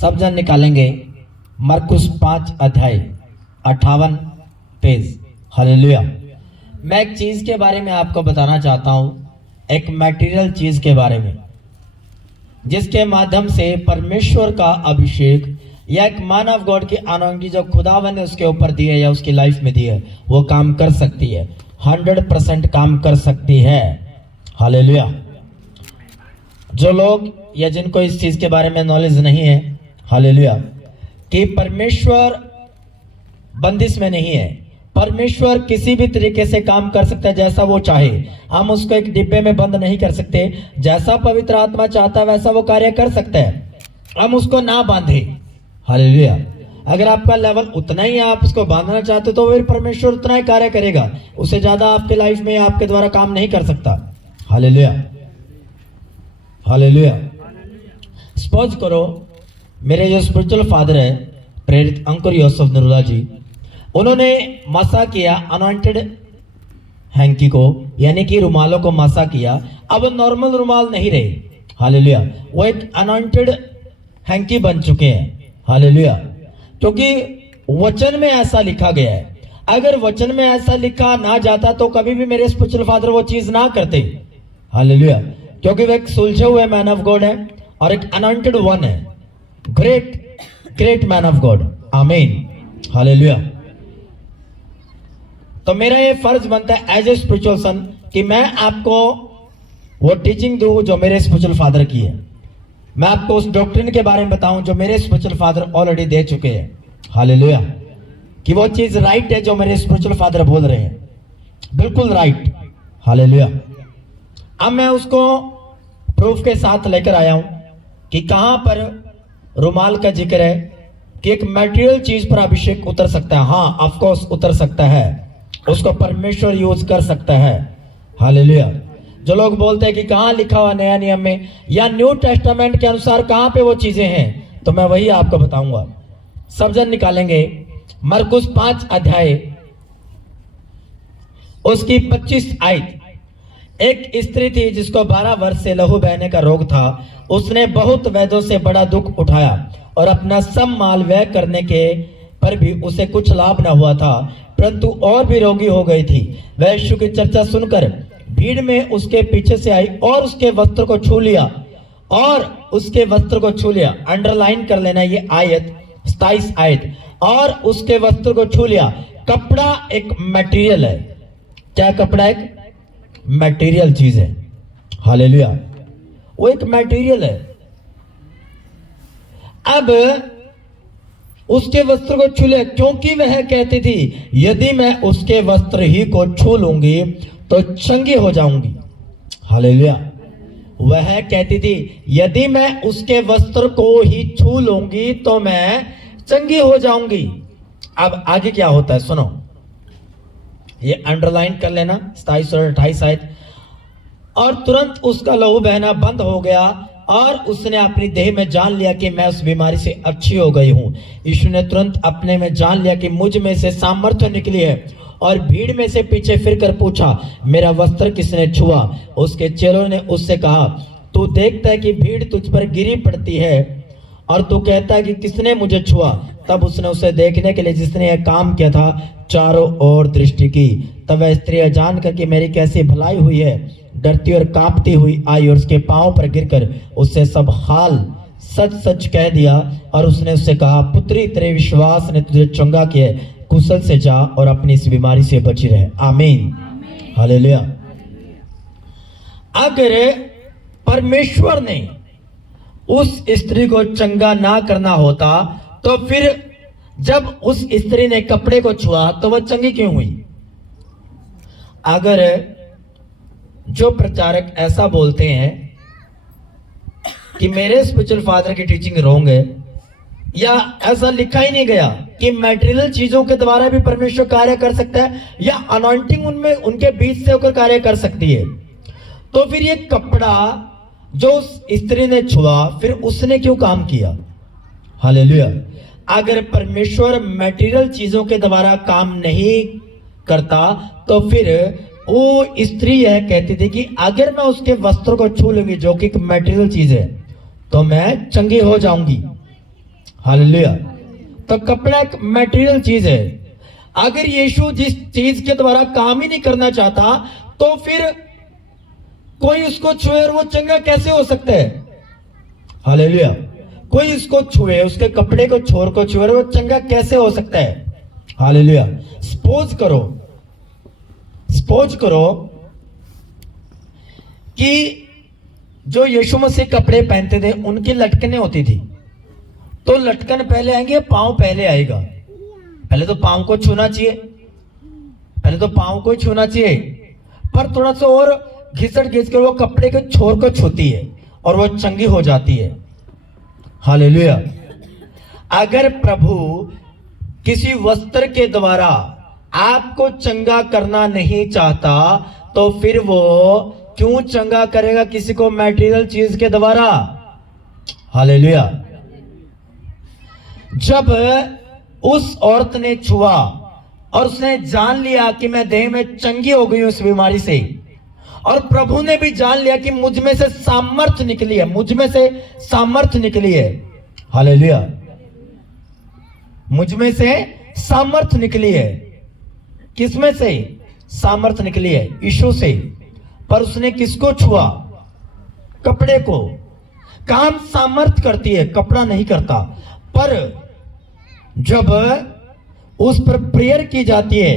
सब जन निकालेंगे मरकुस 5 अध्याय 58 पेज। हालेलुया। मैं एक चीज के बारे में आपको बताना चाहता हूं, एक मटेरियल चीज के बारे में, जिसके माध्यम से परमेश्वर का अभिषेक या एक मानव गॉड की अनोइंटिंग जो खुदावन ने उसके ऊपर दी है या उसकी लाइफ में दी है, वो काम कर सकती है, 100% काम कर सकती है। हालेलुया। जो लोग या जिनको इस चीज के बारे में नॉलेज नहीं है, हालेलुया, कि परमेश्वर बंदिश में नहीं है, परमेश्वर किसी भी तरीके से काम कर सकता है जैसा वो चाहे। हम उसको एक डिब्बे में बंद नहीं कर सकते, जैसा पवित्र आत्मा चाहता है वैसा वो कार्य कर सकता है, हम उसको ना बांधे। हालेलुया। अगर आपका लेवल उतना ही है, आप उसको बांधना चाहते तो फिर परमेश्वर उतना ही कार्य करेगा, उससे ज्यादा आपके लाइफ में आपके द्वारा काम नहीं कर सकता। हालेलुया। हालेलुया। सपोज करो मेरे जो स्पिरिचुअल फादर है प्रेरित अंकुर यूसुफ नरूला जी, उन्होंने मसा किया अनॉइंटेड हैंकी को, यानी कि रुमालों को मसा किया। अब नॉर्मल रुमाल नहीं रहे, हालेलुया, वो एक अनॉइंटेड हैंकी बन चुके हैं। हालेलुया। क्योंकि वचन में ऐसा लिखा गया है, अगर वचन में ऐसा लिखा ना जाता तो कभी भी मेरे स्पिरिचुअल फादर वो चीज ना करते। हालेलुया। क्योंकि वो एक सुलझे हुए मैन ऑफ गॉड है और एक अनॉइंटेड वन है, ग्रेट मैन ऑफ गॉड। आमीन। हालेलुया। तो मेरा ये फर्ज बनता है एज ए स्पिरिचुअल सन कि मैं आपको वो टीचिंग दूं जो मेरे स्पिरिचुअल फादर की है, मैं आपको उस डॉक्ट्रिन के बारे में बताऊं जो मेरे स्पिरिचुअल फादर ऑलरेडी दे चुके हैं। हालेलुया। कि वो चीज राइट है जो मेरे स्पिरिचुअल फादर बोल रहे हैं, बिल्कुल राइट। हालेलुया। अब मैं उसको प्रूफ के साथ लेकर आया हूं कि कहां पर रुमाल का जिक्र है कि एक मटेरियल चीज पर अभिषेक उतर सकता है। हाँ, ऑफ कोर्स उतर सकता है, उसको परमेश्वर यूज कर सकता है। हालेलुया। जो लोग बोलते हैं कि कहां लिखा हुआ नया नियम में या न्यू टेस्टामेंट के अनुसार कहां पे वो चीजें हैं, तो मैं वही आपको बताऊंगा। सब जन निकालेंगे मरकुस 5 अध्याय उसकी 25 आयत। एक स्त्री थी जिसको 12 वर्ष से लहू बहने का रोग था। उसने बहुत वैद्यों से बड़ा दुख उठाया और अपना सब माल व्यय करने के पर भी उसे कुछ लाभ न हुआ था, परंतु और भी रोगी हो गई थी। वह यीशु की चर्चा सुनकर भीड़ में उसके पीछे से आई और उसके वस्त्र को छू लिया, और उसके वस्त्र को छू लिया। अंडरलाइन कर लेना ये आयत, 27 आयत। और उसके वस्त्र को छू लिया। कपड़ा एक मटेरियल है। क्या कपड़ा? एक मटेरियल चीज है। हालेलुया। वो एक मटेरियल है। अब उसके वस्त्र को छू लिया, क्योंकि वह कहती थी यदि मैं उसके वस्त्र ही को छू लूंगी तो चंगी हो जाऊंगी। हालेलुया। वह कहती थी यदि मैं उसके वस्त्र को ही छू लूंगी तो मैं चंगी हो जाऊंगी। अब आगे क्या होता है सुनो, ये अंडरलाइन कर लेना, 27 और 28 आयत। और तुरंत उसका लहू बहना बंद हो गया और उसने अपनी देह में जान लिया कि मैं उस बीमारी से अच्छी हो गई हूं। यीशु ने तुरंत अपने में जान लिया कि मुझ में से सामर्थ्य निकली है, और भीड़ में से पीछे फिरकर पूछा मेरा वस्त्र किसने छुआ। उसके चेलों ने उससे कहा तू देखता है कि भीड़ तुझ पर गिरी पड़ती है और तू कहता है कि किसने मुझे छुआ। तब उसने उसे देखने के लिए जिसने यह काम किया था चारों ओर दृष्टि की। तब वह स्त्री जान कर कि मेरी कैसी भलाई हुई है, डरती और कांपती हुई आई और उसके पांव पर गिरकर उससे सब हाल सच सच कह दिया। और उसने उससे कहा पुत्री, तेरे विश्वास ने तुझे चंगा किया, कुशल से जा और अपनी इस बीमारी से बची रहे। आमीन। हालेलुया। अगर परमेश्वर ने उस स्त्री को चंगा ना करना होता तो फिर जब उस स्त्री ने कपड़े को छुआ तो वह चंगी क्यों हुई? अगर जो प्रचारक ऐसा बोलते हैं कि मेरे स्पिरिचुअल फादर की टीचिंग रॉन्ग है, या ऐसा लिखा ही नहीं गया कि मटेरियल चीजों के द्वारा भी परमेश्वर कार्य कर सकता है, या अनॉइंटिंग उनमें उनके बीच से होकर कार्य कर सकती है, तो फिर ये कपड़ा जो उस स्त्री ने छुआ फिर उसने क्यों काम किया? हालेलुया। अगर परमेश्वर मटेरियल चीजों के द्वारा काम नहीं करता तो फिर वो स्त्री यह कहती थी कि अगर मैं उसके वस्त्र को छू लूंगी जो कि एक मटेरियल चीज है तो मैं चंगी हो जाऊंगी। हालेलुया। तो कपड़ा एक मटेरियल चीज है। अगर यीशु जिस चीज के द्वारा काम ही नहीं करना चाहता तो फिर कोई उसको छुए और वो चंगा कैसे हो सकता है? हालेलुया। कोई उसको छुए, उसके कपड़े को छोर को छुए और वो चंगा कैसे हो सकता है? हालेलुया। सपोज करो कि जो यीशु मसीह कपड़े पहनते थे उनकी लटकनें होती थी, तो लटकन पहले आएंगे, पांव पहले आएगा? पहले तो पांव को छूना चाहिए, पर थोड़ा सा और घिस कर वो कपड़े के छोर को छूती है और वो चंगी हो जाती है। हालेलुया। अगर प्रभु किसी वस्त्र के द्वारा आपको चंगा करना नहीं चाहता तो फिर वो क्यों चंगा करेगा किसी को मटेरियल चीज के द्वारा? हालेलुया। जब उस औरत ने छुआ और उसने जान लिया कि मैं देह में चंगी हो गई हूं इस बीमारी से, और प्रभु ने भी जान लिया कि मुझ में से सामर्थ्य निकली है, हालेलुया, मुझ में से सामर्थ्य निकली है। किसमें से सामर्थ्य निकली है? यीशु से। पर उसने किसको छुआ? कपड़े को। काम सामर्थ्य करती है, कपड़ा नहीं करता। पर जब उस पर प्रेयर की जाती है,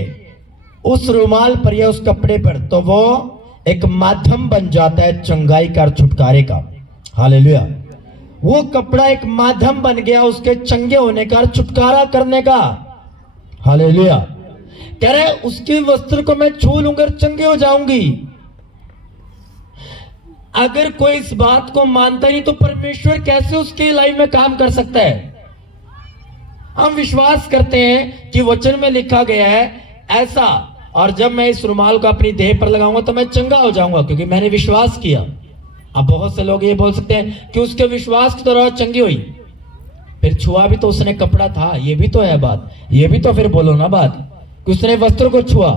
उस रुमाल पर या उस कपड़े पर, तो वो एक माध्यम बन जाता है चंगाई का, छुटकारे का। हालेलुया। वो कपड़ा एक माध्यम बन गया उसके चंगे होने का, छुटकारा करने का। हालेलुया। कह रहे उसके वस्त्र को मैं छू लूंगा, चंगे हो जाऊंगी। अगर कोई इस बात को मानता नहीं तो परमेश्वर कैसे उसकी लाइफ में काम कर सकता है? हम विश्वास करते हैं कि वचन में लिखा गया है ऐसा, और जब मैं इस रुमाल को अपनी देह पर लगाऊंगा तो मैं चंगा हो जाऊंगा, क्योंकि मैंने विश्वास किया। अब बहुत से लोग ये बोल सकते हैं कि उसके विश्वास की तरह चंगी हुई, फिर छुआ भी तो उसने कपड़ा था, ये भी तो है बात, ये भी तो फिर बोलो ना बात कि उसने वस्त्र को छुआ।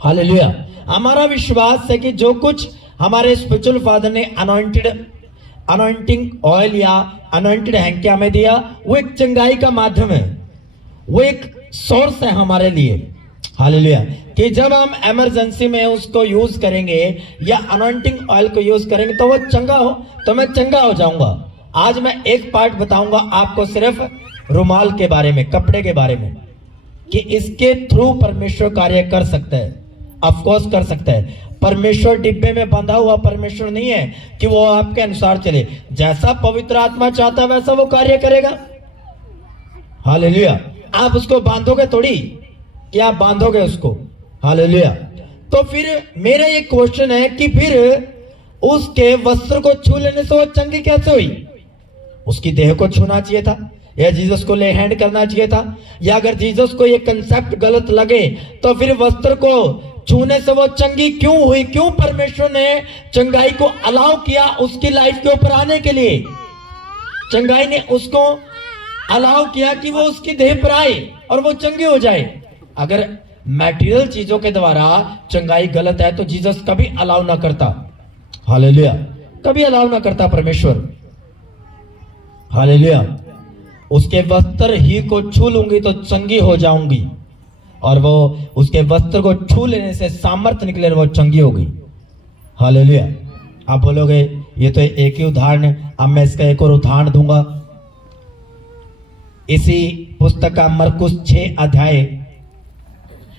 हालेलुया। हमारा विश्वास है कि जो कुछ हमारे स्पिरिचुअल फादर ने अनॉइंटिंग ऑयल या अनॉइंटेड हैंकिया में दिया, वो एक चंगाई का माध्यम है, वो एक सोर्स है हमारे लिए। हालेलुया। कि जब हम इमरजेंसी में उसको यूज करेंगे या अनॉइंटिंग ऑयल को यूज करेंगे तो वो चंगा हो, तो मैं चंगा हो जाऊंगा। आज मैं एक पार्ट बताऊंगा आपको सिर्फ रुमाल के बारे में, कपड़े के बारे में, कि इसके थ्रू परमेश्वर कार्य कर सकता है। ऑफ कोर्स कर सकता है। परमेश्वर डिब्बे में बंधा हुआ परमेश्वर नहीं है कि वो आपके अनुसार चले। जैसा पवित्र आत्मा चाहता है वैसा वो कार्य करेगा। हालेलुया। आप उसको बांधोगे थोड़ी कि आप बांधोगे उसको। हालेलुया। तो फिर मेरा ये क्वेश्चन है कि फिर उसके वस्त्र को छू लेने से वो चंगी कैसे हुई? उसकी देह को छूना चाहिए था, या जीसस को ले हैंड करना चाहिए था, या अगर जीसस को ये कंसेप्ट गलत लगे तो फिर वस्त्र को छूने से वो चंगी क्यों हुई? क्यों परमेश्वर ने चंगाई को अलाउ किया उसकी लाइफ के ऊपर आने के लिए? चंगाई ने उसको अलाउ किया कि वो उसकी देह पर आए और वो चंगी हो जाए। अगर मैटेरियल चीजों के द्वारा चंगाई गलत है तो जीसस कभी अलाउ ना करता। हालेलुया। कभी अलाउ ना करता परमेश्वर। हालेलुया। उसके वस्त्र ही को छू लूंगी तो चंगी हो जाऊंगी, और वो उसके वस्त्र को छू लेने से सामर्थ्य निकले, वो चंगी हो गई। हालेलुया। आप बोलोगे ये तो एक ही उदाहरण है, अब मैं इसका एक और उदाहरण दूंगा। इसी पुस्तक का मरकुस 6 अध्याय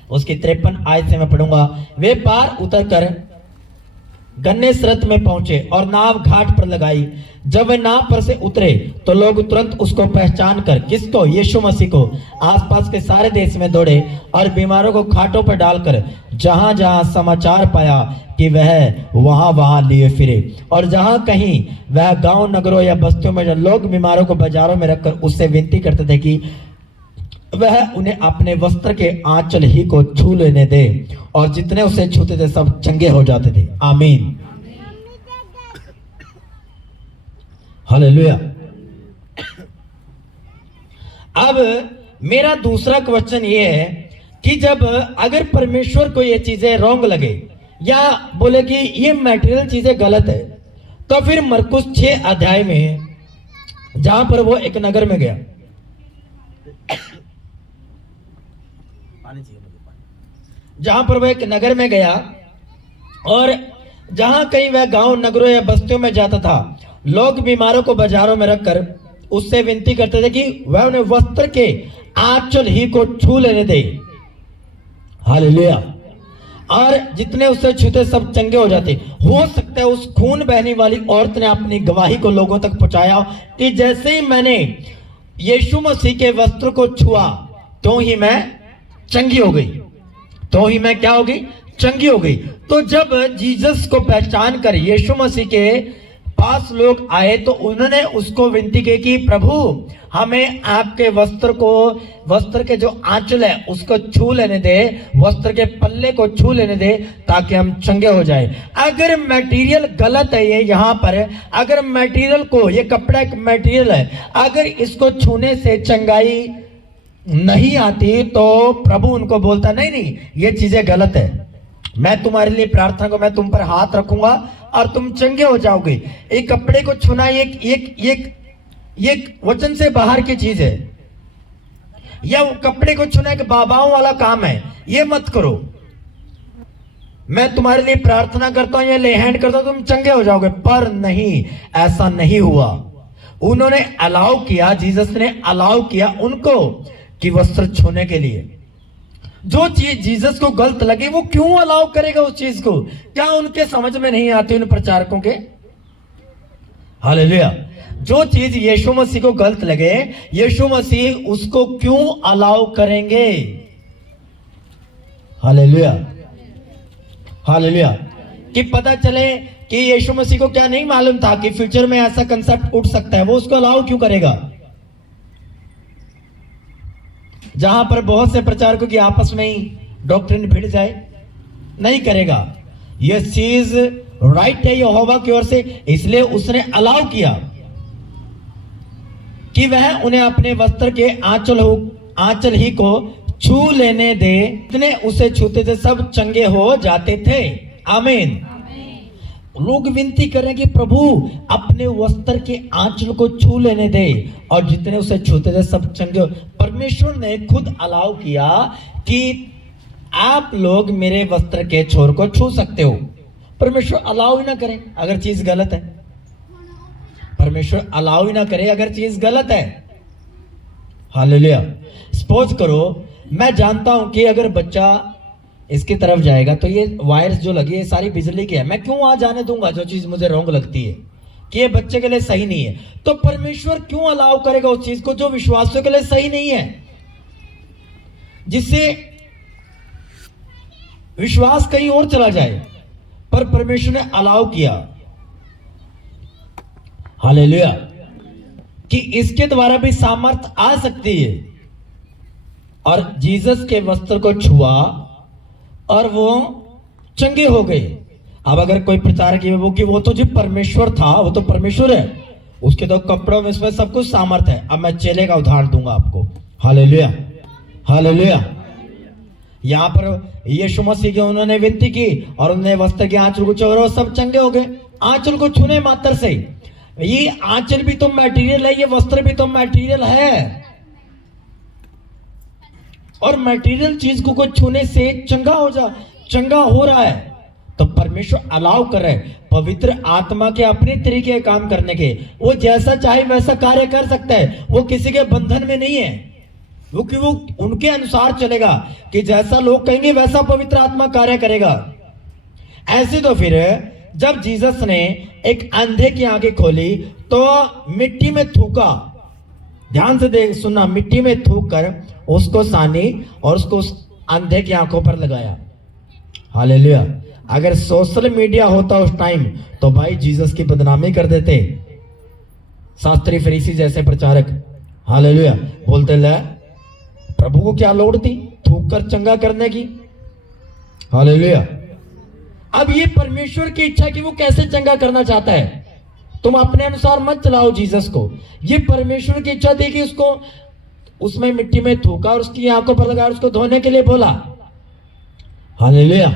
उसकी 53 आयत से मैं पढ़ूंगा। वे पार उतर कर गन्नेसरत में पहुंचे और नाव घाट पर लगाई। जब वे नाव पर से उतरे तो लोग तुरंत उसको पहचान कर, किसको? यीशु मसीह को, आसपास के सारे देश में दौड़े और बीमारों को खाटों पर डालकर जहां जहां समाचार पाया कि वह वहां वहां लिए फिरे। और जहां कहीं वह गांव नगरों या बस्तियों में लोग बीमारों को बाजारों में रखकर उससे विनती करते थे कि वह उन्हें अपने वस्त्र के आंचल ही को छू लेने दे, और जितने उसे छूते थे सब चंगे हो जाते थे। आमीन। हालेलुया। अब मेरा दूसरा क्वेश्चन ये है कि जब अगर परमेश्वर को ये चीजें रॉन्ग लगे या बोले कि ये मैटेरियल चीजें गलत है, तो फिर मरकुस 6 अध्याय में जहां पर वो एक नगर में गया। पानी चाहिए मुझे, पानी। जहां पर वो एक नगर में गया और जहां कहीं वह गांव, नगरों या बस्तियों में जाता था, लोग बीमारों को बाजारों में रखकर उससे विनती करते थे कि वह उन्हें वस्त्र के आंचल ही को छू लेने दे। हालेलुया। और जितने उससे छूते सब चंगे हो जाते। हो सकता है उस खून बहने वाली औरत ने अपनी गवाही को लोगों तक पहुंचाया कि जैसे ही मैंने यीशु मसीह के वस्त्र को छुआ तो ही मैं चंगी हो गई, तो ही मैं क्या हो गई? चंगी हो गई। तो जब जीसस को पहचान कर यीशु मसीह के पास लोग आए तो उन्होंने उसको विनती की कि प्रभु हमें आपके वस्त्र के जो आंचल है उसको छू लेने दे, वस्त्र के पल्ले को छू लेने दे ताकि हम चंगे हो जाए। अगर मटेरियल गलत है, ये यहाँ पर अगर मटेरियल को, ये कपड़ा एक मटेरियल है, अगर इसको छूने से चंगाई नहीं आती तो प्रभु उनको बोलता नहीं नहीं ये चीजें गलत है, मैं तुम्हारे लिए प्रार्थना को, मैं तुम पर हाथ रखूंगा और तुम चंगे हो जाओगे। एक कपड़े को छूना एक एक एक एक वचन से बाहर की चीज है, या वो कपड़े को छूना एक बाबाओं वाला काम है, ये मत करो। मैं तुम्हारे लिए प्रार्थना करता हूं या ले हैंड करता हूं तुम चंगे हो जाओगे, पर नहीं, ऐसा नहीं हुआ। उन्होंने अलाउ किया, जीसस ने अलाउ किया उनको कि वस्त्र छूने के लिए। जो चीज जीसस को गलत लगी वो क्यों अलाउ करेगा उस चीज को? क्या उनके समझ में नहीं आती उन प्रचारकों के? हालेलुया। जो चीज यीशु मसीह को गलत लगे, यीशु मसीह उसको क्यों अलाउ करेंगे? Hallelujah, hallelujah. कि पता चले कि यीशु मसीह को क्या नहीं मालूम था कि फ्यूचर में ऐसा कंसेप्ट उठ सकता है, वो उसको अलाउ क्यों करेगा? जहां पर बहुत से प्रचारकों की आपस में ही डॉक्ट्रिन भिड़ जाए, नहीं करेगा। यह चीज राइट है यहोवा की ओर से, इसलिए उसने अलाउ किया कि वह उन्हें अपने वस्त्र के आंचल ही को छू लेने दे। जितने उसे छूते थे सब चंगे हो जाते थे। आमीन। लोग विनती करें कि प्रभु अपने वस्त्र के आंचल को छू लेने दे, और जितने उसे छूते थे सब चंगे। परमेश्वर ने खुद अलाउ किया कि आप लोग मेरे वस्त्र के छोर को छू सकते हो। परमेश्वर अलाउ ही ना करे अगर चीज गलत है। परमेश्वर अलाउ ही ना करे अगर चीज गलत है। हालेलुया। सपोज करो मैं जानता हूं कि अगर बच्चा इसकी तरफ जाएगा तो ये वायर्स जो लगी है सारी बिजली की है, मैं क्यों वहां जाने दूंगा जो चीज मुझे रॉन्ग लगती है कि ये बच्चे के लिए सही नहीं है? तो परमेश्वर क्यों अलाउ करेगा उस चीज को जो विश्वासियों के लिए सही नहीं है, जिससे विश्वास कहीं और चला जाए? पर परमेश्वर ने अलाउ किया, हालेलुया, कि इसके द्वारा भी सामर्थ आ सकती है। और जीसस के वस्त्र को छुआ और वो चंगे हो गए। अब अगर कोई प्रचार की वो तो जो परमेश्वर था, वो तो परमेश्वर है, उसके तो कपड़ों में इसमें सब कुछ सामर्थ है। अब मैं चेले का उदाहरण दूंगा आपको। Hallelujah, hallelujah. यहां पर यीशु मसीह की उन्होंने विनती की और उन्होंने वस्त्र के आंचल को छुआ और सब चंगे हो गए। आंचल को छूने मात्र से, ये आंचल भी तो मटेरियल है, ये वस्त्र भी तो मटेरियल है, और मटेरियल चीज को छूने से चंगा हो रहा है। तो परमेश्वर अलाउ कर रहे हैं पवित्र आत्मा के अपने तरीके काम करने के। वो जैसा चाहे वैसा कार्य कर सकता है, वो किसी के बंधन में नहीं है, क्योंकि वो उनके अनुसार चलेगा कि जैसा लोग कहेंगे वैसा पवित्र आत्मा कार्य करेगा। ऐसे तो फिर जब जीसस ने एक अंधे की आंखें खोली तो मिट्टी में थूका, ध्यान से देख सुनना, मिट्टी में थूक कर उसको सानी और उसको उस अंधे की आंखों पर लगाया। हालेलुया। अगर सोशल मीडिया होता उस टाइम तो भाई जीसस की बदनामी कर देते शास्त्री फरीसी जैसे प्रचारक। हालेलुया। बोलते ले प्रभु को क्या लोड़ थी थूक कर चंगा करने की। हालेलुया। अब ये परमेश्वर की इच्छा कि वो कैसे चंगा करना चाहता है, तुम अपने अनुसार मत चलाओ जीसस को। ये परमेश्वर की इच्छा थी कि उसको उसमें मिट्टी में थूका और उसकी आंखों पर लगाया, उसको धोने के लिए बोला। हालेलुया।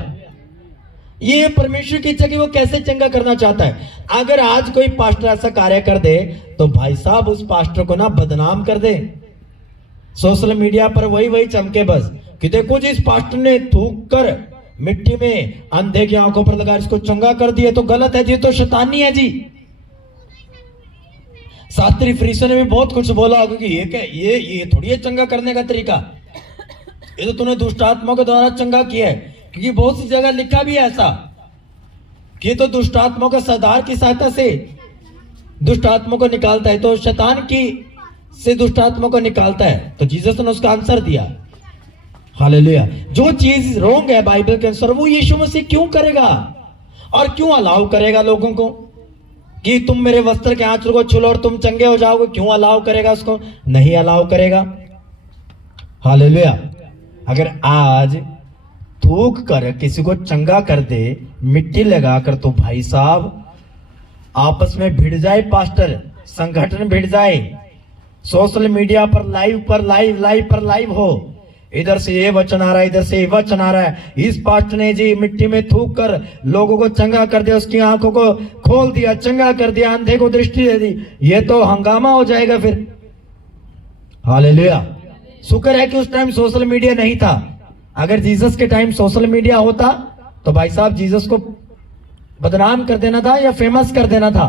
ये परमेश्वर की इच्छा कि वो कैसे चंगा करना चाहता है। अगर आज कोई पास्टर ऐसा कार्य कर दे तो भाई साहब उस पास्टर को ना बदनाम कर दे, सोशल मीडिया पर वही चमके बस कि देखो जी इस पास्टर ने थूक कर मिट्टी में अंधे की आंखों पर लगा इसको चंगा कर दिया, तो गलत है जी, तो शैतानी है जी। शास्त्री फरीसियों ने भी बहुत कुछ बोला होगा कि ये क्या, ये थोड़ी है चंगा करने का तरीका, ये तो तूने दुष्ट आत्मा के द्वारा चंगा किया है। क्योंकि बहुत सी जगह लिखा भी है ऐसा कि ये तो दुष्ट आत्मा का सरदार की सहायता से दुष्ट आत्मा को निकालता है, तो शैतान की से दुष्ट आत्मा को निकालता है। तो जीसस ने उसका आंसर दिया, हालेलुया। जो चीज रोंग है बाइबल के अनुसार वो यीशु मसीह क्यों करेगा और क्यों अलाउ करेगा लोगों को कि तुम मेरे वस्त्र के आंचल को छू लो और तुम चंगे हो जाओगे? क्यों अलाउ करेगा उसको? नहीं अलाउ करेगा, हालेलुया। अगर आज थूक कर किसी को चंगा कर दे मिट्टी लगाकर, तो भाई साहब आपस में भिड़ जाए, पास्टर संगठन भिड़ जाए, सोशल मीडिया पर लाइव हो, इधर से ये वचन आ रहा है, इधर से ये वचन आ रहा है, इस पास्टर ने जी मिट्टी में थूक कर लोगों को चंगा कर दिया, उसकी आंखों को खोल दिया, चंगा कर दिया, अंधे को दृष्टि दे दी, ये तो हंगामा हो जाएगा फिर, हालेलुया। शुक्र है कि उस टाइम सोशल मीडिया नहीं था। अगर जीसस के टाइम सोशल मीडिया होता तो भाई साहब जीसस को बदनाम कर देना था या फेमस कर देना था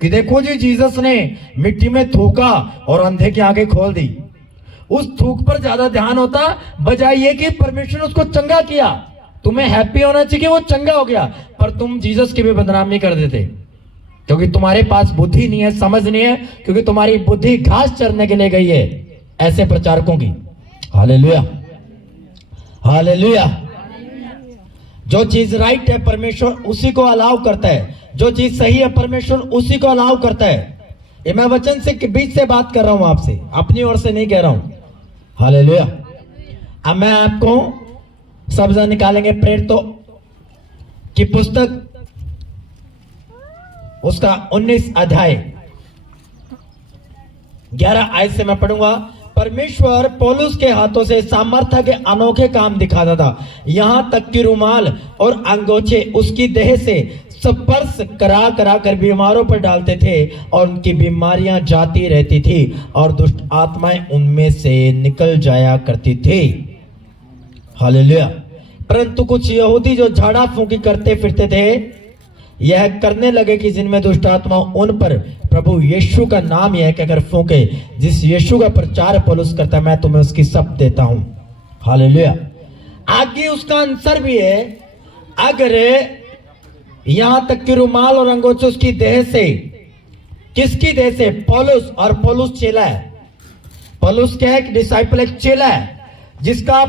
कि देखो जी जीसस ने मिट्टी में थूका और अंधे की आंखें खोल दी। उस थूक पर ज्यादा ध्यान होता बजाय ये कि परमेश्वर ने उसको चंगा किया। तुम्हें हैप्पी होना चाहिए वो चंगा हो गया, पर तुम जीसस की भी बदनामी कर देते क्योंकि तुम्हारे पास बुद्धि नहीं है, समझ नहीं है, क्योंकि तुम्हारी बुद्धि घास चरने के लिए गई है ऐसे प्रचारकों की। Hallelujah, hallelujah. जो चीज राइट है परमेश्वर उसी को अलाउ करता है, जो चीज सही है परमेश्वर उसी को अलाउ करता है। ये मैं वचन से के बीच से बात कर रहा हूं आपसे, अपनी ओर से नहीं कह रहा हूं। हालेलुया। अब मैं आपको शब्द निकालेंगे प्रेरितों की पुस्तक, उसका 19 अध्याय 11 आयत से मैं पढ़ूंगा। परमेश्वर पौलुस के हाथों से सामर्थ्य के अनोखे काम दिखाता था, यहां तक कि रुमाल और अंगोछे उसकी देह से स्पर्श करा करा कर बीमारों पर डालते थे और उनकी बीमारियां जाती रहती थी और दुष्ट आत्माएं उनमें से निकल जाया करती थी। हालेलुया। परंतु कुछ यहूदी जो झाड़ा फूंकी करते फिरते थे यह करने लगे कि जिनमें दुष्ट आत्मा उन पर प्रभु यीशु का नाम यह कहकर फूंके, जिस यीशु का प्रचार पौलुस करता मैं तुम्हें उसकी सब देता हूं। हालेलुया। आगे उसका आंसर भी है, अगर यहां तक कि रुमाल और अंगोछे उसकी देह से, किसकी देह से? पौलुस। और पौलुस चेला है। पौलुस क्या है? डिसाइपल, एक चेला है जिसका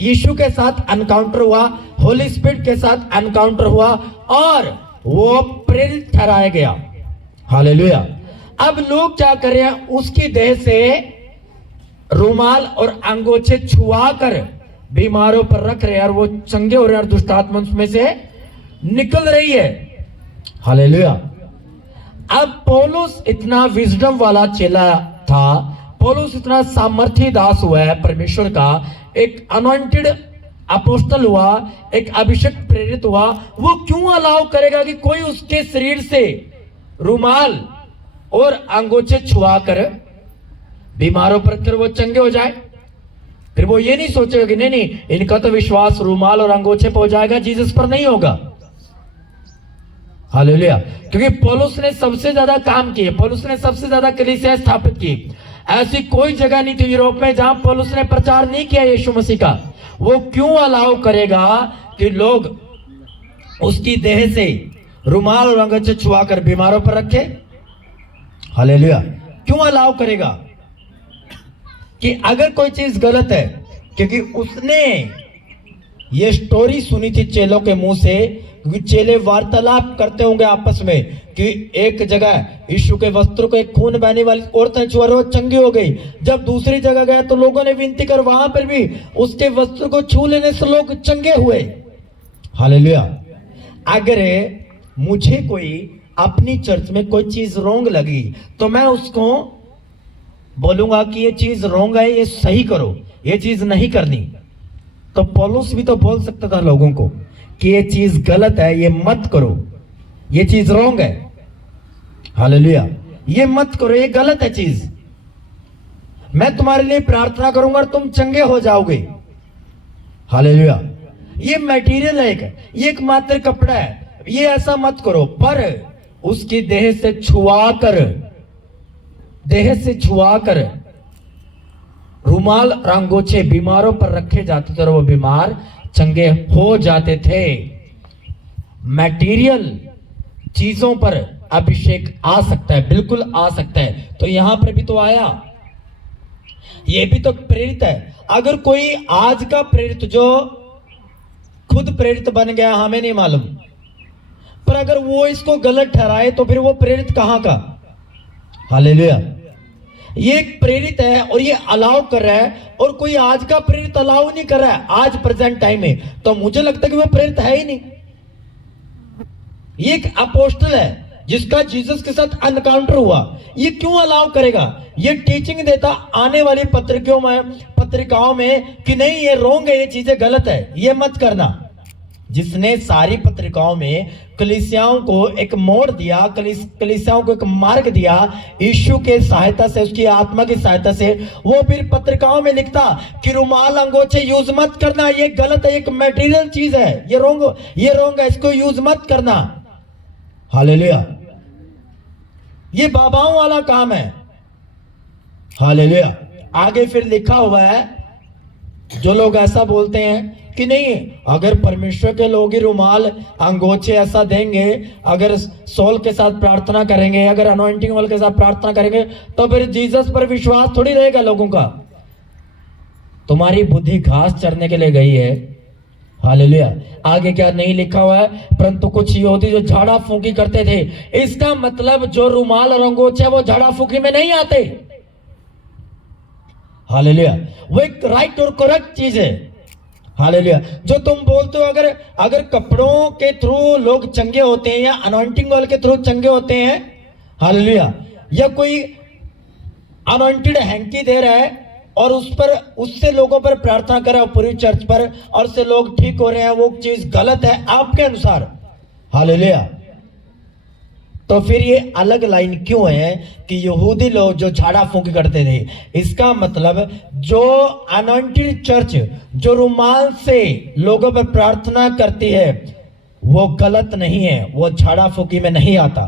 यीशु के साथ एनकाउंटर हुआ, होली स्पिरिट के साथ एनकाउंटर हुआ और वो प्रेरित ठहराया गया। हालेलुया। अब लोग क्या कर रहे हैं? उसकी देह से रुमाल और अंगोछे छुआ कर बीमारों पर रख रहे हैं और वो चंगे हो रहे हैं और दुष्ट आत्मा उसमें से निकल रही है। हालेलुया। अब पौलुस इतना विजडम वाला चेला था, पौलुस इतना सामर्थी दास हुआ है परमेश्वर का, एक अनॉइंटेड अपोस्टल हुआ, एक अभिषेक प्रेरित हुआ, वो क्यों अलाउ करेगा कि कोई उसके शरीर से रुमाल और अंगोछे छुआ कर बीमारों पर कर वो चंगे हो जाए? फिर वो ये नहीं सोचेगा कि नहीं नहीं इनका तो विश्वास रुमाल और अंगोछे पर हो जाएगा, जीसस पर नहीं होगा। हालेलुया। क्योंकि पौलुस ने सबसे ज्यादा काम किए, पौलुस ने सबसे ज्यादा कलीसिया स्थापित की। ऐसी कोई जगह नहीं थी यूरोप में जहां पौलुस ने प्रचार नहीं किया यीशु मसीह का। वो क्यों अलाउ करेगा कि लोग उसकी देह से रुमाल और अंगोछे छुआ कर बीमारों पर रखे? हालेलुया। क्यों अलाउ करेगा? कि अगर कोई चीज गलत है, क्योंकि उसने ये स्टोरी सुनी थी चेलों के मुंह से, क्योंकि चेले वार्तालाप करते होंगे आपस में कि एक जगह यीशु के वस्त्र को एक खून बहने वाली औरतें छुआ वो चंगी हो गई। जब दूसरी जगह गए तो लोगों ने विनती कर, वहां पर भी उसके वस्त्र को छू लेने से लोग चंगे हुए। हालेलुया। अगर मुझे कोई अपनी चर्च में कोई चीज रोंग लगी तो मैं उसको बोलूंगा कि ये चीज रोंग है, ये सही करो, ये चीज नहीं करनी। तो पौलुस भी तो बोल सकता था लोगों को कि ये चीज गलत है, ये मत करो, ये चीज रॉन्ग है। हालेलुया। ये मत करो, ये गलत है चीज। मैं तुम्हारे लिए प्रार्थना करूंगा और तुम चंगे हो जाओगे। हालेलुया। ये मटेरियल है, ये एक मात्र कपड़ा है, ये ऐसा मत करो। पर उसकी देह से छुआ कर रुमाल रंगोछे बीमारों पर रखे जाते थे और वो बीमार चंगे हो जाते थे। मटेरियल चीजों पर अभिषेक आ सकता है, बिल्कुल आ सकता है। तो यहां पर भी तो आया, ये भी तो प्रेरित है। अगर कोई आज का प्रेरित जो खुद प्रेरित बन गया, हमें नहीं मालूम, पर अगर वो इसको गलत ठहराए तो फिर वो प्रेरित कहां का। हालेलुया। ये एक प्रेरित है और ये अलाउ कर रहा है, और कोई आज का प्रेरित अलाउ नहीं कर रहा है आज प्रेजेंट टाइम में, तो मुझे लगता है कि वो प्रेरित है ही नहीं। ये एक अपोस्टल है जिसका जीसस के साथ एनकाउंटर हुआ, ये क्यों अलाउ करेगा? ये टीचिंग देता आने वाली पत्रिकाओं में कि नहीं ये रोंग है, ये चीजें गलत है, ये मत करना। जिसने सारी पत्रिकाओं में कलीसियाओं को एक मोड़ दिया, कलीसियाओं को एक मार्ग दिया यीशु के सहायता से, उसकी आत्मा की सहायता से, वो फिर पत्रिकाओं में लिखता कि रुमाल अंगोछे यूज मत करना, ये गलत है, एक मटेरियल चीज है, ये रोंग है, इसको यूज मत करना। हालेलुया। ये बाबाओं वाला काम है। हालेलुया। आगे फिर लिखा हुआ है, जो लोग ऐसा बोलते हैं कि नहीं, अगर परमेश्वर के लोग ही रुमाल अंगोछे ऐसा देंगे, अगर सोल के साथ प्रार्थना करेंगे, अगर अनॉइंटिंग ऑयल के साथ प्रार्थना करेंगे, तो फिर जीसस पर विश्वास थोड़ी रहेगा लोगों का। तुम्हारी बुद्धि घास चरने के लिए गई है। हालेलुया। आगे क्या नहीं लिखा हुआ है, परंतु कुछ यहूदी जो झाड़ा फूंकी करते थे। इसका मतलब जो रुमाल और अंगोछे वो झाड़ा फूंकी में नहीं आते। हालेलुया। वो एक राइट और करेक्ट चीज है। हालेलुया। जो तुम बोलते हो, अगर कपड़ों के थ्रू लोग चंगे होते हैं या अनॉइंटिंग ऑयल के थ्रू चंगे होते हैं, हालेलुया, या कोई अनॉइंटेड हैंकी दे रहा है और उससे लोगों पर प्रार्थना कर रहा है पूरी चर्च पर, और से लोग ठीक हो रहे हैं, वो चीज गलत है आपके अनुसार। हालेलुया। तो फिर ये अलग लाइन क्यों है कि यहूदी लोग जो झाड़ा फूंकी करते थे? इसका मतलब जो अनॉइंटेड चर्च जो रुमाल से लोगों पर प्रार्थना करती है वो गलत नहीं है, वो झाड़ा फूंकी में नहीं आता।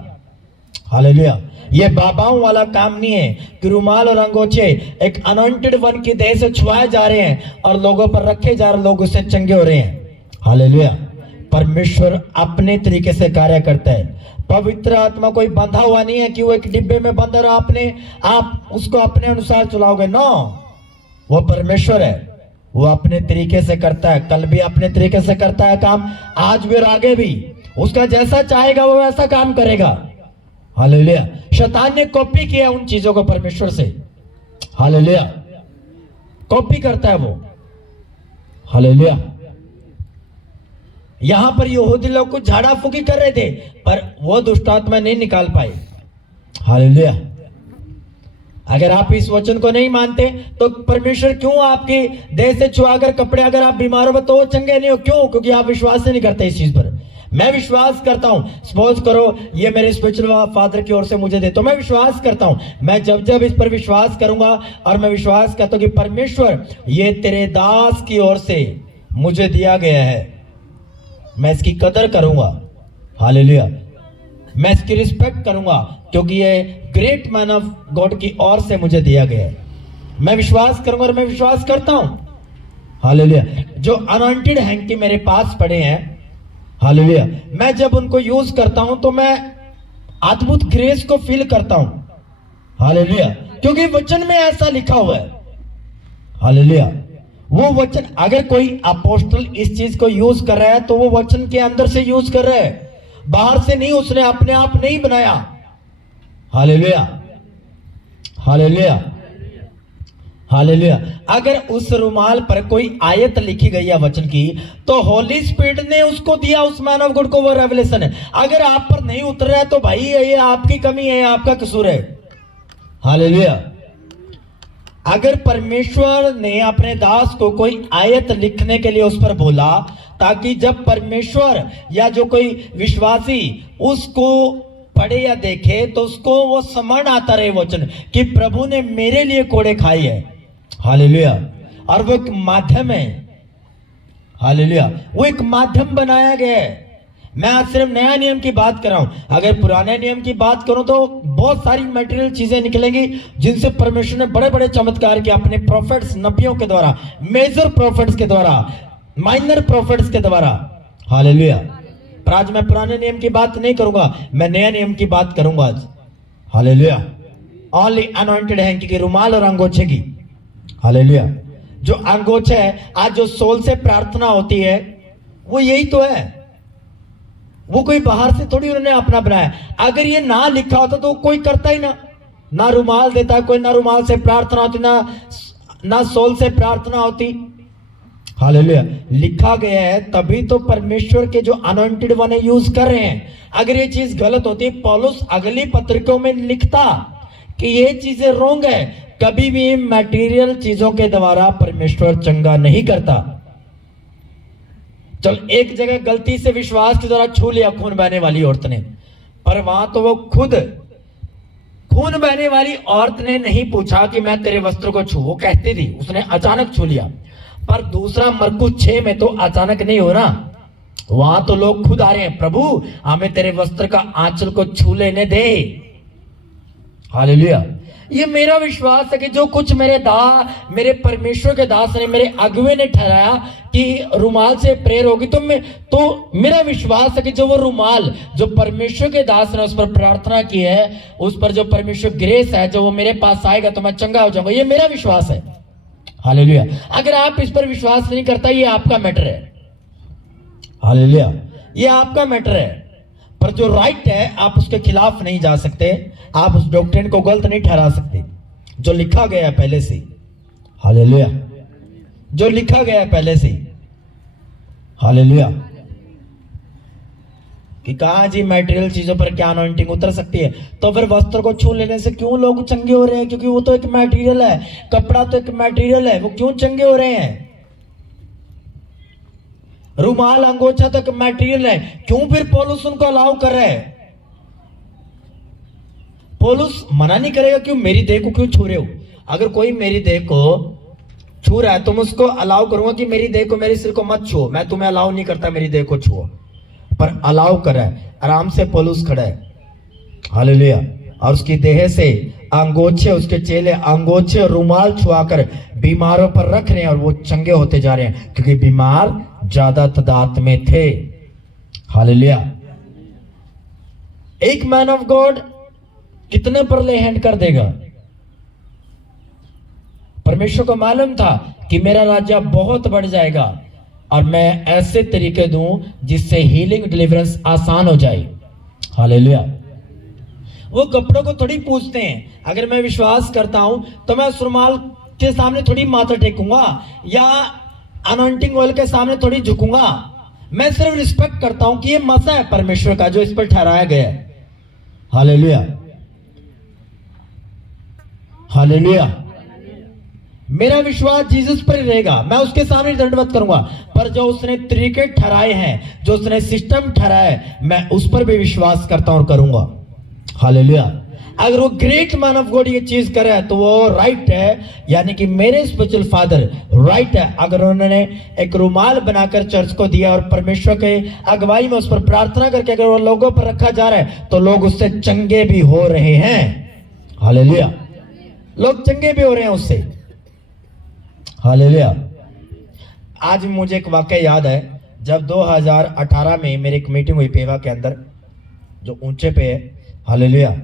हालेलुया। ये बाबाओं वाला काम नहीं है कि रुमाल और अंगोछे एक अनॉइंटेड वन की देह से छुआए जा रहे हैं और लोगों पर रखे जा रहे, लोग उससे चंगे हो रहे हैं। हालेलुया। परमेश्वर अपने तरीके से कार्य करता है। पवित्र आत्मा कोई बंधा हुआ नहीं है कि वो एक डिब्बे में बंद और आप उसको अपने अनुसार चलाओगे। नो, वो परमेश्वर है, वो अपने तरीके से करता है। कल भी अपने तरीके से करता है काम, आज भी और आगे भी। उसका जैसा चाहेगा वो वैसा काम करेगा। हालेलुया। शैतान ने कॉपी किया उन चीजों को परमेश्वर से। हालेलुया। कॉपी करता है वो। हालेलुया। यहां पर यहूदी लोग कुछ झाड़ा फूकी कर रहे थे पर वो दुष्ट आत्मा नहीं निकाल पाए। हालेलुया। अगर आप इस वचन को नहीं मानते तो परमेश्वर क्यों आपकी देह से छुआकर कपड़े, अगर आप बीमार हो तो चंगे नहीं हो, क्यों? क्योंकि आप विश्वास नहीं करते इस चीज पर। मैं विश्वास करता हूं, सपोज करो ये मेरे स्पिरिचुअल फादर की ओर से मुझे दे, तो मैं विश्वास करता हूं। मैं जब इस पर विश्वास करूंगा और मैं विश्वास करता हूं कि परमेश्वर ये तेरे दास की ओर से मुझे दिया गया है, मैं इसकी कदर करूंगा। हालेलुया। मैं इसकी रिस्पेक्ट करूंगा क्योंकि ये ग्रेट मैन ऑफ गॉड की ओर से मुझे दिया गया है। मैं विश्वास करूंगा और मैं विश्वास करता हूं। हालेलुया। जो अनॉइंटेड हैंकी मेरे पास पड़े हैं, हालेलुया, मैं जब उनको यूज करता हूं तो मैं अद्भुत ग्रेस को फील करता हूं। हालेलुया। क्योंकि वचन में ऐसा लिखा हुआ है। हालेलुया। वो वचन, अगर कोई अपोस्टल इस चीज को यूज कर रहा है तो वो वचन के अंदर से यूज कर रहा है, बाहर से नहीं, उसने अपने आप नहीं बनाया। हालेलुया। हालेलुया। हालेलुया। अगर उस रुमाल पर कोई आयत लिखी गई है वचन की तो होली स्पिरिट ने उसको दिया, उस मैन ऑफ गॉड को, वो रेवलेशन है। अगर आप पर नहीं उतर रहा है तो भाई ये आपकी कमी है, आपका कसूर है। हालेलुया। अगर परमेश्वर ने अपने दास को कोई आयत लिखने के लिए उस पर बोला ताकि जब परमेश्वर या जो कोई विश्वासी उसको पढ़े या देखे तो उसको वो समझ आता रहे वचन कि प्रभु ने मेरे लिए कोड़े खाई है। हालेलुया। और वो एक माध्यम है। हालेलुया। वो एक माध्यम बनाया गया है। मैं आज सिर्फ नया नियम की बात कर रहा हूं। अगर पुराने नियम की बात करूं तो बहुत सारी मटेरियल चीजें निकलेंगी जिनसे परमेश्वर ने बड़े बड़े चमत्कार किए अपने प्रोफेट्स, नबियों के द्वारा, मेजर प्रोफेट्स के द्वारा, माइनर प्रोफेट्स के द्वारा। हालेलुया। पर आज मैं पुराने नियम की बात नहीं करूंगा, मैं नया नियम की बात करूंगा आज। हालेलुया। ओनली अनॉइंटेड है क्योंकि रुमाल और अंगोछे की। हालेलुया। जो अंगोछे है, आज जो सोल से प्रार्थना होती है वो यही तो है। वो कोई बाहर से थोड़ी उन्होंने अपना बनाया। अगर ये ना लिखा होता तो कोई करता ही ना रुमाल देता कोई, ना रुमाल से प्रार्थना होती, ना सोल से प्रार्थना होती। हालेलुया। लिखा गया है तभी तो परमेश्वर के जो अनॉइंटेड वन है यूज कर रहे हैं। अगर ये चीज गलत होती, पौलुस अगली पत्रिकों में लिखता कि ये चीजें रोंग है। कभी भी मटेरियल चीजों के द्वारा परमेश्वर चंगा नहीं करता। चल एक जगह गलती से विश्वास के द्वारा छू लिया खून बहने वाली औरत ने, पर वहां तो वो खुद खून बहने वाली औरत ने नहीं पूछा कि मैं तेरे वस्त्र को छू, वो कहती थी, उसने अचानक छू लिया। पर दूसरा मरकुस 6 में तो अचानक नहीं हो रहा, वहां तो लोग खुद आ रहे हैं, प्रभु हमें तेरे वस्त्र का आंचल को छू लेने दे। हालेलुया। ये मेरा विश्वास है कि जो कुछ मेरे परमेश्वर के दास ने, मेरे अगुवे ने ठहराया कि रुमाल से प्रेयर होगी, तो मेरा विश्वास है कि जो वो रुमाल जो परमेश्वर के दास ने उस पर प्रार्थना की है, उस पर जो परमेश्वर ग्रेस है, जो वो मेरे पास आएगा तो मैं चंगा हो जाऊंगा। ये मेरा विश्वास है। हालेलुया। अगर आप इस पर विश्वास नहीं करता, ये आपका मैटर है। हालेलुया। ये आपका मैटर है। पर जो राइट है आप उसके खिलाफ नहीं जा सकते, आप उस डॉक्ट्रिन को गलत नहीं ठहरा सकते जो लिखा गया है पहले से। हालेलुया। जो लिखा गया है पहले से। हालेलुया। कि कहा जी मटेरियल चीजों पर क्या अनॉइंटिंग उतर सकती है, तो फिर वस्त्र को छू लेने से क्यों लोग चंगे हो रहे हैं? क्योंकि वो तो एक मटेरियल है, कपड़ा तो एक मटेरियल है, वो क्यों चंगे हो रहे हैं? रुमाल अंगोछा तक मटेरियल है, क्यों फिर पौलुस उनको अलाउ कर रहा है? पौलुस मना नहीं करेगा क्यों मेरी देह को क्यों छू रहे हो। अगर कोई मेरी देह को छू रहा है तो मैं उसको अलाउ करूंगा कि मेरी देह को, मेरे सिर को मत छुओ। मैं तुम्हें अलाउ नहीं करता मेरी देह को छुओ, पर अलाउ कर रहा है। आराम से पौलुस खड़ा है। हालेलुया। और उसकी देह से अंगोछे, उसके चेले अंगोछे और रुमाल छुआकर बीमारों पर रख रहे हैं और वो चंगे होते जा रहे हैं, क्योंकि बीमार ज्यादा तादाद में थे। हालेलुया। एक मैन ऑफ गॉड कितने पर ले हैंड कर देगा? परमेश्वर को मालूम था कि मेरा राज्य बहुत बढ़ जाएगा और मैं ऐसे तरीके दूं जिससे हीलिंग डिलीवरेंस आसान हो जाए। हालेलुया। वो कपड़ों को थोड़ी पूछते हैं। अगर मैं विश्वास करता हूं तो मैं उस रुमाल के सामने थोड़ी माथा टेकूंगा या अनॉइंटिंग ऑयल के सामने थोड़ी झुकूंगा। मैं सिर्फ रिस्पेक्ट करता हूं कि ये मसा है परमेश्वर का जो इस पर ठहराया गया है। हालेलुया। हालेलुया। मेरा विश्वास जीसस पर ही रहेगा, मैं उसके सामने दंडवत करूंगा। पर जो उसने तरीके ठहराए हैं, जो उसने सिस्टम ठहराया है, मैं उस पर भी विश्वास करता हूं और करूंगा। हालेलुया। अगर वो ग्रेट मैन ऑफ गॉड ये चीज करे तो वो राइट है, यानी कि मेरे स्पिरिचुअल फादर राइट है। अगर उन्होंने एक रुमाल बनाकर चर्च को दिया और परमेश्वर के अगुवाई में उस पर प्रार्थना करके अगर वो लोगों पर रखा जा रहा है तो लोग उससे चंगे भी हो रहे हैं। हालेलुया। लोग चंगे भी हो रहे हैं उससे। हालेलुया। आज मुझे एक वाकया याद है, जब 2018 में मेरी एक मीटिंग हुई पेवा के अंदर जो ऊंचे पे है। हालेलुया।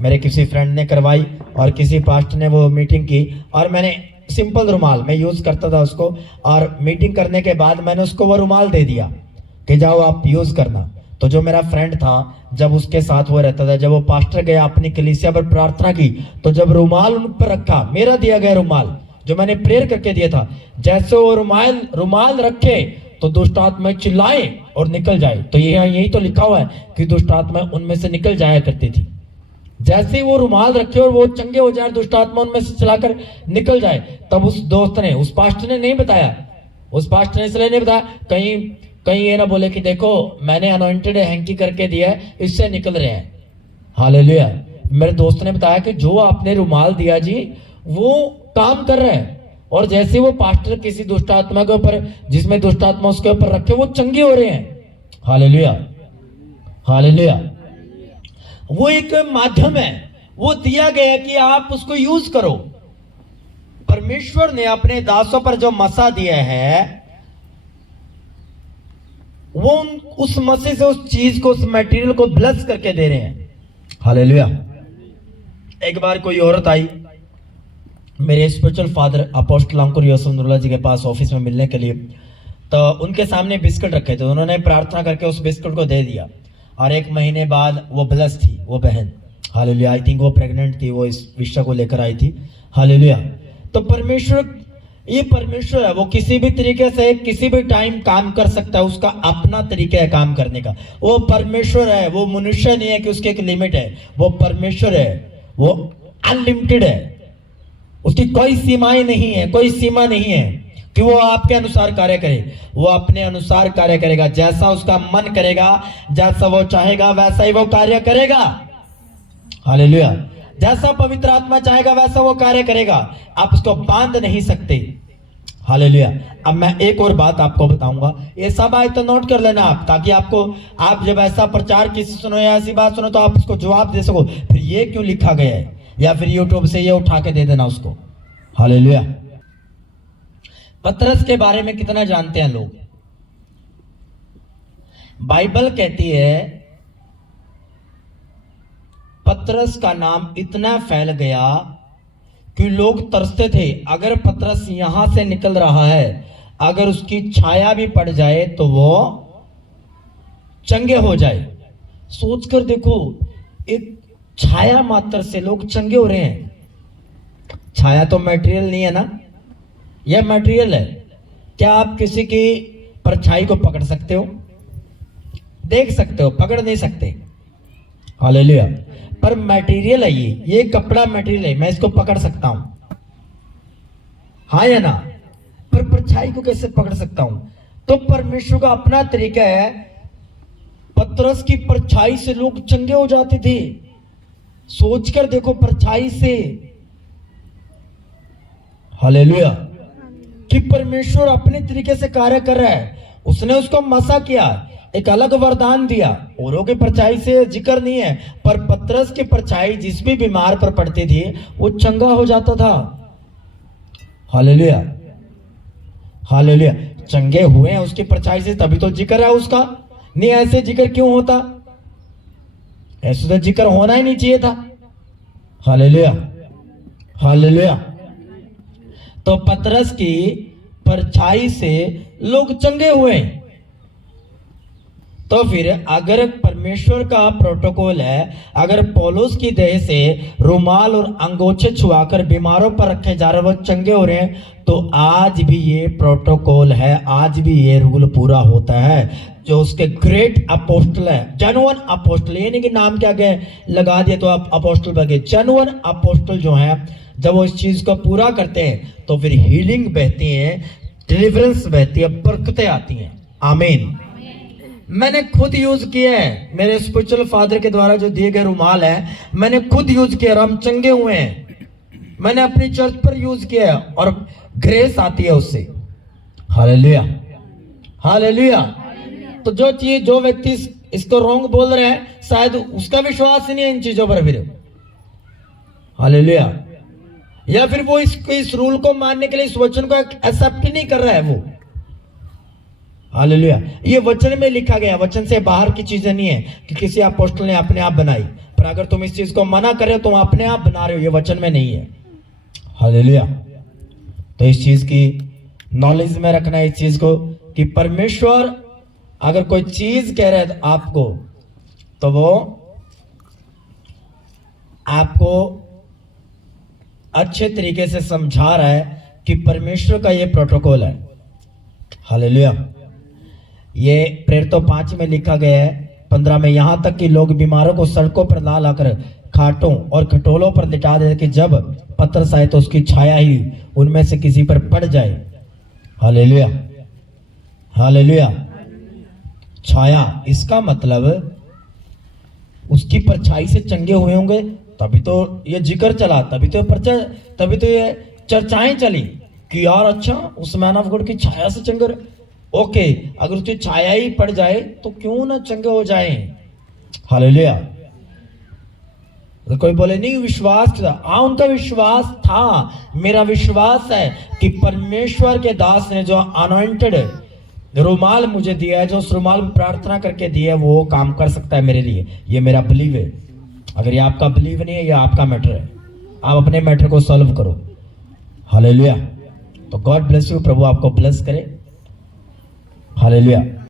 मेरे किसी फ्रेंड ने करवाई और किसी पास्टर ने वो मीटिंग की और मैंने सिंपल रुमाल मैं यूज करता था उसको, और मीटिंग करने के बाद मैंने उसको वो रुमाल दे दिया कि जाओ आप यूज करना। तो जो मेरा फ्रेंड था, जब उसके साथ वो रहता था, जब वो पास्टर गया अपनी कलीसिया पर प्रार्थना की, तो जब रुमाल उन पर रखा, मेरा दिया गया रुमाल जो मैंने प्रेयर करके दिया था, जैसे वो रुमाल रखे तो दुष्ट आत्मा चिल्लाए और निकल जाए। तो यही तो लिखा हुआ है कि दुष्ट आत्मा उनमें से निकल जाया करती थी। जैसे वो रुमाल रखे और वो चंगे हो जाए, दुष्ट आत्मा उनमें से चलाकर निकल जाए। तब उस दोस्त ने, उस पास्टर ने नहीं बताया, उस पास्टर ने इसलिए नहीं बताया कहीं ये ना बोले कि देखो मैंने अनॉइंटेड हैंकी करके दिया है, इससे निकल रहे हैं। हालेलुया। मेरे दोस्त ने बताया कि जो आपने रुमाल दिया जी वो काम कर रहा है, और जैसे वो पास्टर किसी दुष्ट आत्मा के ऊपर, जिसमें दुष्ट आत्मा उसके ऊपर रखे, वो चंगे हो रहे हैं। Hallelujah, hallelujah. वो एक माध्यम है, वो दिया गया कि आप उसको यूज करो। परमेश्वर ने अपने दासों पर जो मसा दिया है वो उस मसे से उस चीज को, उस मटेरियल को ब्लेस करके दे रहे हैं। हालेलुया। एक बार कोई औरत आई मेरे स्पिरिचुअल फादर अपोस्टल अंकुर यूसुफ नूरुल्लाह जी के पास ऑफिस में मिलने के लिए। तो उनके सामने बिस्किट रखे थे, उन्होंने प्रार्थना करके उस बिस्किट को दे दिया, और 1 महीने बाद वो ब्लेस थी वो बहन। हालेलुया। आई थिंक वो प्रेग्नेंट थी, वो इस विषय को लेकर आई थी। हालेलुया। तो परमेश्वर, ये परमेश्वर है, वो किसी भी तरीके से किसी भी टाइम काम कर सकता है, उसका अपना तरीका है काम करने का। वो परमेश्वर है, वो मनुष्य नहीं है कि उसकी एक लिमिट है। वो परमेश्वर है, वो अनलिमिटेड है, उसकी कोई सीमाएं नहीं है, कोई सीमा नहीं है कि वो आपके अनुसार कार्य करे। वो अपने अनुसार कार्य करेगा, जैसा उसका मन करेगा, जैसा वो चाहेगा वैसा ही वो कार्य करेगा। हालेलुया। जैसा पवित्र आत्मा चाहेगा वैसा वो कार्य करेगा, आप उसको बांध नहीं सकते। हालेलुया। अब मैं एक और बात आपको बताऊंगा, ये सब आए तो नोट कर लेना आप, ताकि आपको, आप जब ऐसा प्रचार किसी सुनो या ऐसी बात सुनो तो आप उसको जवाब दे सको, फिर ये क्यों लिखा गया है, या फिर यूट्यूब से ये उठा के दे देना उसको। हालेलुया। पतरस के बारे में कितना जानते हैं लोग? बाइबल कहती है पतरस का नाम इतना फैल गया कि लोग तरसते थे, अगर पतरस यहां से निकल रहा है, अगर उसकी छाया भी पड़ जाए तो वो चंगे हो जाए। सोचकर देखो, एक छाया मात्र से लोग चंगे हो रहे हैं। छाया तो मटेरियल नहीं है ना, यह मटेरियल है। क्या आप किसी की परछाई को पकड़ सकते हो? देख सकते हो, पकड़ नहीं सकते। हालेलुया। पर मटेरियल है, ये कपड़ा मटेरियल है, मैं इसको पकड़ सकता हूं, हाँ या ना? पर परछाई को कैसे पकड़ सकता हूं? तो परमेश्वर का अपना तरीका है। पतरस की परछाई से लोग चंगे हो जाते थे। सोचकर देखो, परछाई से। हालेलुया। कि परमेश्वर अपने तरीके से कार्य कर रहा है। उसने उसको मसा किया, एक अलग वरदान दिया। औरों की परछाई से जिक्र नहीं है, पर पतरस की परछाई जिस भी बीमार पर पड़ती थी वो चंगा हो जाता था। Hallelujah, hallelujah. चंगे हुए हैं उसकी परछाई से, तभी तो जिक्र है उसका। नहीं ऐसे जिक्र क्यों होता? ऐसे तो जिक्र होना ही नहीं चाहिए था। Hallelujah, hallelujah. तो पतरस की परछाई से लोग चंगे हुए। तो फिर अगर परमेश्वर का प्रोटोकॉल है, अगर पौलुस की देह से रुमाल और अंगोछे छुआकर बीमारों पर रखे जा रहे वो चंगे हो रहे हैं, तो आज भी ये प्रोटोकॉल है, आज भी ये रूल पूरा होता है। जो उसके ग्रेट अपोस्टल है, जेन्युइन अपोस्टल, ये नहीं कि नाम क्या गए लगा दिए तो आप अपोस्टल बन गए। जेन्युइन अपोस्टल जो है, जब वो इस चीज को पूरा करते हैं तो फिर हीलिंग बहती है, डिलीवरेंस बहती है, बरकतें आती हैं। आमीन। मैंने खुद यूज किया है, मेरे स्पिरिचुअल फादर के द्वारा जो दिए गए रुमाल है मैंने खुद यूज किया और हम चंगे हुए हैं। मैंने अपनी चर्च पर यूज किया है और ग्रेस आती है उससे। Hallelujah, hallelujah. तो जो चीज, जो व्यक्ति इसको रॉन्ग बोल रहे हैं, शायद उसका विश्वास ही नहीं है इन चीजों पर फिर। हालेलुया। या फिर वो इस रूल को मानने के लिए, इस वचन को एक्सेप्ट ही नहीं कर रहा है वो। हालेलुया। ये वचन में लिखा गया, वचन से बाहर की चीजें नहीं है कि किसी अपोस्टल ने अपने आप बनाई। पर अगर तुम इस चीज को मना कर रहे हो, तुम अपने आप बना रहे हो, ये वचन में नहीं है। हालेलुया। तो इस चीज की नॉलेज में रखना है, इस चीज को कि परमेश्वर अगर कोई चीज कह रहा है आपको, तो वो आपको अच्छे तरीके से समझा रहा है कि परमेश्वर का ये प्रोटोकॉल है। हालेलुया। ये प्रेरितों 5 में लिखा गया है 15 में, यहां तक कि लोग बीमारों को सड़कों पर ला लाकर खाटों और खटोलों पर लिटा देते कि जब पतरस आए तो उसकी छाया ही उनमें से किसी पर पड़ जाए। Hallelujah, hallelujah. छाया, इसका मतलब उसकी परछाई से चंगे हुए होंगे, तभी तो ये जिक्र चला, तभी तो ये चर्चाएं चली कि यार अच्छा उस मैन ऑफ गॉड की छाया से चंगे ओके, अगर उसकी छाया ही पड़ जाए तो क्यों ना चंगे हो जाए। हालेलुया। तो कोई बोले नहीं विश्वास था, हाँ उनका विश्वास था। मेरा विश्वास है कि परमेश्वर के दास ने जो अनॉइंटेड रुमाल मुझे दिया है, जो उस रुमाल में प्रार्थना करके दिया है, वो काम कर सकता है मेरे लिए। ये मेरा बिलीव है। अगर ये आपका बिलीव नहीं है, ये आपका मैटर है, आप अपने मैटर को सॉल्व करो। हालेलुया। तो गॉड ब्लेस यू, प्रभु आपको ब्लेस करे। हालेलुया।